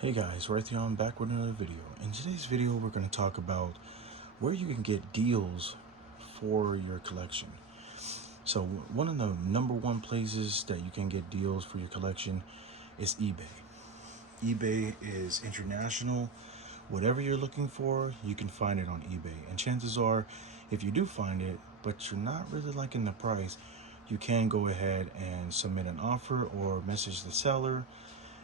Hey guys, Raytheon, I'm back with another video. In today's video, we're going to talk about where you can get deals for your collection. So one of the number one places that you can get deals for your collection is eBay. eBay is international. Whatever you're looking for, you can find it on eBay. And chances are, if you do find it, but you're not really liking the price, you can go ahead and submit an offer or message the seller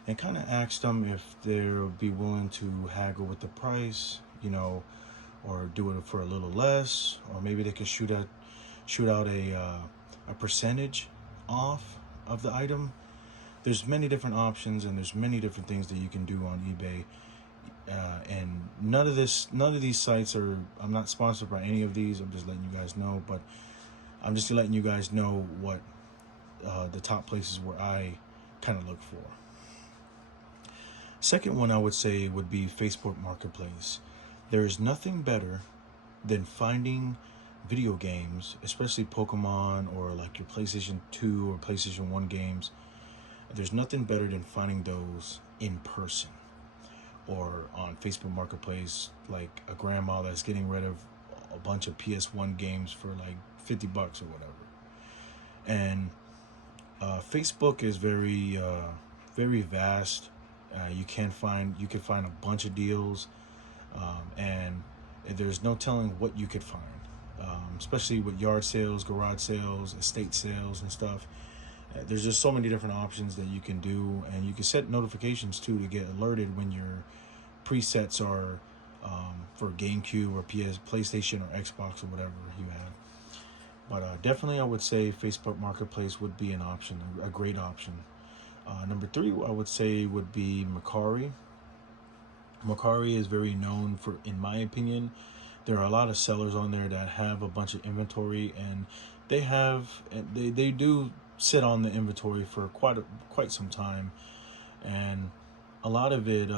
and kind of ask them if they'll be willing to haggle with the price, or do it for a little less, or maybe they could shoot out a percentage off of the item. There's many different options, and there's many different things that you can do on eBay. And none of these sites are. I'm not sponsored by any of these. I'm just letting you guys know, but I'm just letting you guys know what the top places where I kind of look for. Second one I would say would be Facebook Marketplace. There is nothing better than finding video games, especially Pokemon or like your PlayStation 2 or PlayStation 1 games. There's nothing better than finding those in person or on Facebook Marketplace, like a grandma that's getting rid of a bunch of PS1 games for like $50 or whatever. And Facebook is very vast. You can find a bunch of deals, and there's no telling what you could find, especially with yard sales, garage sales, estate sales, and stuff. There's just so many different options that you can do, and you can set notifications too to get alerted when your presets are for GameCube or PlayStation or Xbox or whatever you have. But definitely, I would say Facebook Marketplace would be an option, a great option. Number three, I would say, would be Mercari. Mercari is very known for, in my opinion, there are a lot of sellers on there that have a bunch of inventory, and they do sit on the inventory for quite some time, and a lot of it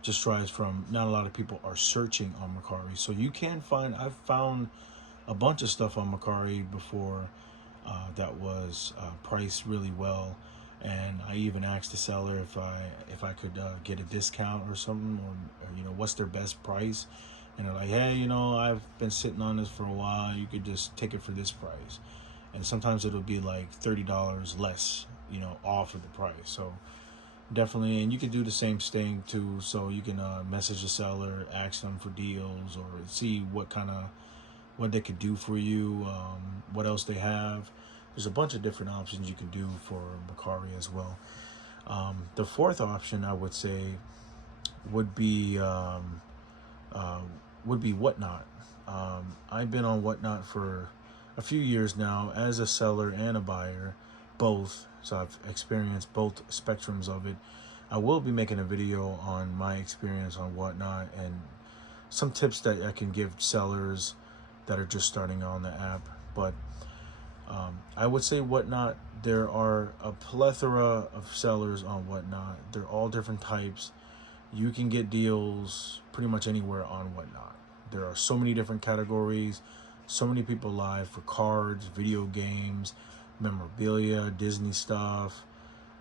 just drives from not a lot of people are searching on Mercari. So you can find, I've found a bunch of stuff on Mercari before that was priced really well, and I even asked the seller if I could get a discount or something, or what's their best price, and they're like, hey, I've been sitting on this for a while, you could just take it for this price. And sometimes it'll be like $30 less, off of the price. So definitely, and you can do the same thing too. So you can message the seller, ask them for deals, or see what they could do for you, what else they have. There's a bunch of different options you can do for Mercari as well. The fourth option I would say would be Whatnot. I've been on Whatnot for a few years now as a seller and a buyer, both. So I've experienced both spectrums of it. I will be making a video on my experience on Whatnot and some tips that I can give sellers that are just starting on the app. But I would say Whatnot, there are a plethora of sellers on Whatnot. They're all different types. You can get deals pretty much anywhere on Whatnot. There are so many different categories, so many people live for cards, video games, memorabilia, Disney stuff.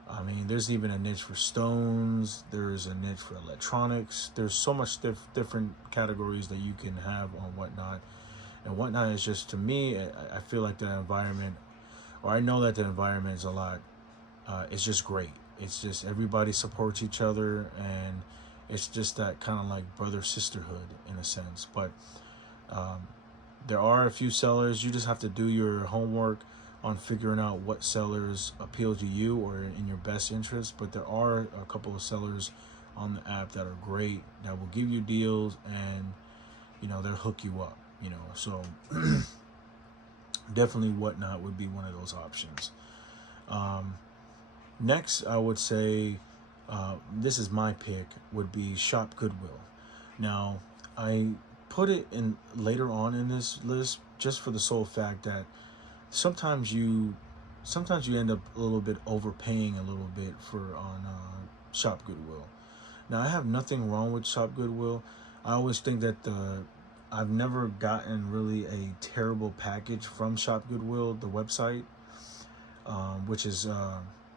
I mean, there's even a niche for stones. There's a niche for electronics. There's so much different categories that you can have on Whatnot. And Whatnot is just, to me, I feel like the environment, or I know that the environment is a lot, it's just great. It's just everybody supports each other, and it's just that kind of like brother sisterhood in a sense. But there are a few sellers. You just have to do your homework on figuring out what sellers appeal to you or in your best interest. But there are a couple of sellers on the app that are great, that will give you deals, and they'll hook you up. So definitely Whatnot would be one of those options. Next, I would say, this is my pick, would be Shop Goodwill. Now, I put it in later on in this list just for the sole fact that sometimes you end up a little bit overpaying a little bit on Shop Goodwill. Now, I have nothing wrong with Shop Goodwill. I always think that I've never gotten really a terrible package from Shop Goodwill, the website, which is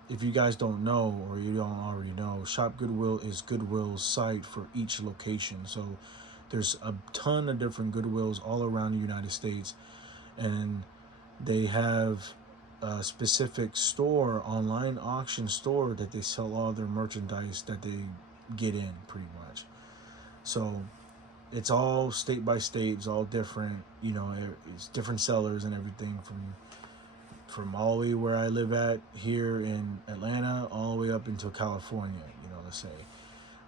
if you guys don't know or you don't already know, Shop Goodwill is Goodwill's site for each location. So there's a ton of different Goodwills all around the United States, and they have a specific store, online auction store, that they sell all their merchandise that they get in, pretty much. So it's all state by state, it's all different, you know, it's different sellers and everything, from all the way where I live at here in Atlanta all the way up into California, you know, let's say.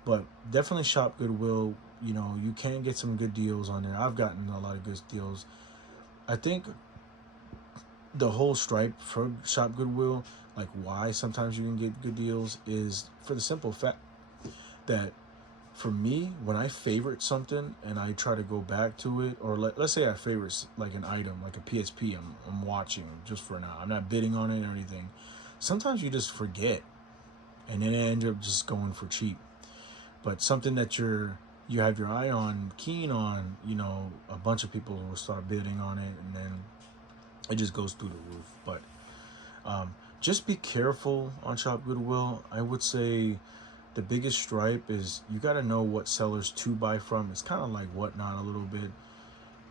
But definitely Shop Goodwill, you know, you can get some good deals on there. I've gotten a lot of good deals. I think the whole stripe for Shop Goodwill, like why sometimes you can get good deals, is for the simple fact that, for me, when I favorite something and I try to go back to it, or let's say I favorite like an item, like a PSP I'm watching just for now, I'm not bidding on it or anything, sometimes you just forget and then end up just going for cheap. But something that you have your eye on, keen on, you know, a bunch of people will start bidding on it, and then it just goes through the roof. But just be careful on Shop Goodwill. I would say the biggest stripe is you got to know what sellers to buy from. It's kind of like Whatnot a little bit.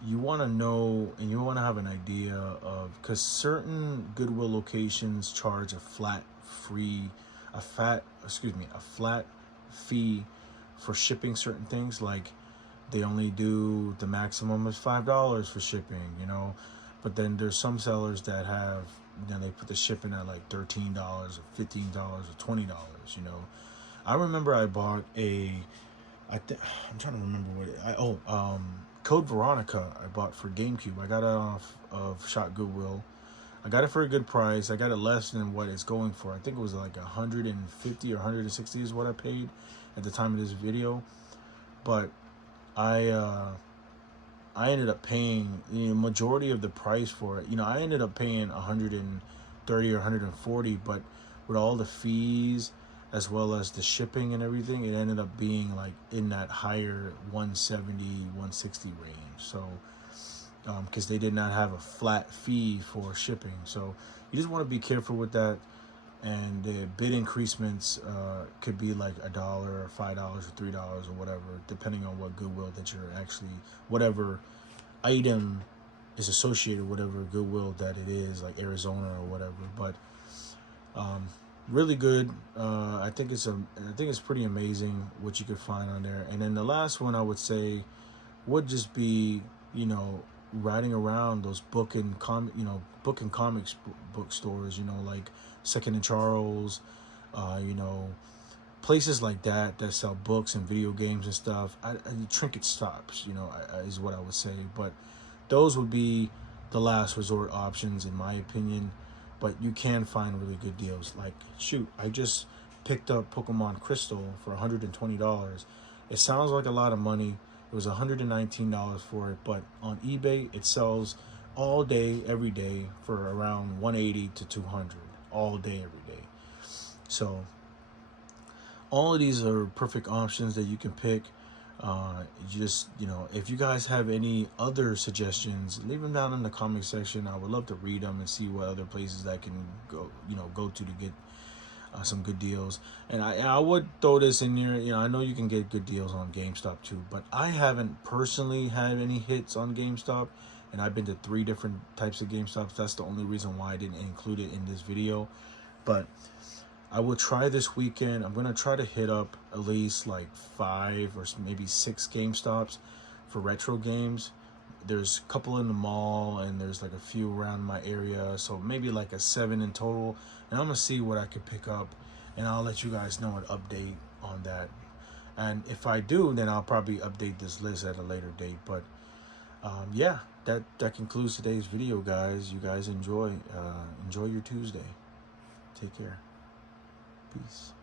You want to know and you want to have an idea of, because certain Goodwill locations charge a flat fee for shipping certain things. Like they only do, the maximum is $5 for shipping, you know. But then there's some sellers that have, then they put the shipping at like $13 or $15 or $20, you know. I remember I bought I'm trying to remember Code Veronica I bought for GameCube. I got it off of Shop Goodwill. I got it for a good price. I got it less than what it's going for. I think it was like 150 or 160 is what I paid at the time of this video. But I ended up paying the majority of the price for it. You know, I ended up paying 130 or 140, but with all the fees as well as the shipping and everything, it ended up being like in that higher 170, 160 range. So, because they did not have a flat fee for shipping. So you just want to be careful with that. And the bid increasements could be like $1 or $5 or $3 or whatever, depending on what Goodwill that you're actually, whatever item is associated with whatever Goodwill that it is, like Arizona or whatever. But really good. I think it's pretty amazing what you could find on there. And then the last one I would say would just be, you know, riding around those book and comics bookstores, you know, like Second and Charles, you know, places like that sell books and video games and stuff. Trinket stops, you know, is what I would say. But those would be the last resort options, in my opinion. But you can find really good deals. Like, shoot, I just picked up Pokemon Crystal for $120. It sounds like a lot of money. It was $119 for it, but on eBay it sells all day, every day for around $180 to $200, all day, every day. So all of these are perfect options that you can pick. Just, you know, if you guys have any other suggestions, leave them down in the comment section. I would love to read them and see what other places I can go to get some good deals. And I would throw this in there. You know, I know you can get good deals on GameStop too, but I haven't personally had any hits on GameStop, and I've been to 3 different types of GameStops. That's the only reason why I didn't include it in this video. But I will try this weekend. I'm gonna try to hit up at least like 5 or maybe 6 GameStops for retro games. There's a couple in the mall, and there's like a few around my area, so maybe like a 7 in total. And I'm gonna see what I can pick up, and I'll let you guys know an update on that. And if I do, then I'll probably update this list at a later date. But yeah, that concludes today's video, guys. You guys enjoy your Tuesday. Take care. Peace.